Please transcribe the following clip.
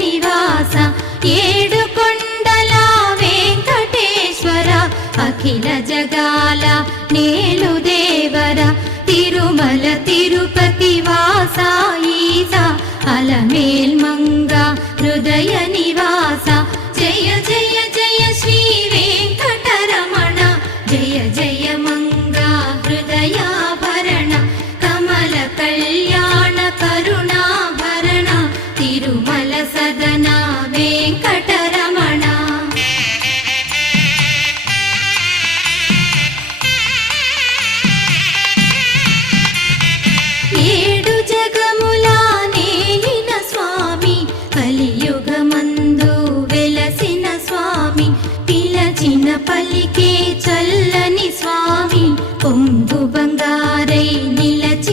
నివాస ఏడు కొండల వెంకటేశ్వర అఖిల జగాల నేలు దేవర తిరుమల తిరుపతి వాస ఈస అలమేల్ మంగ హృదయ నివాస జయ జయ జయ శ్రీ వెంకటరమణ జయ జయ మంగ హృదయాభరణ కమల కళ్యాణ కరుణాభరణ తిరుమల సదన వెంకటరమణ ఏడు జగముల నేలిన స్వామి కలియుగమందు వెలసిన స్వామి పిలచిన పలికే చల్ల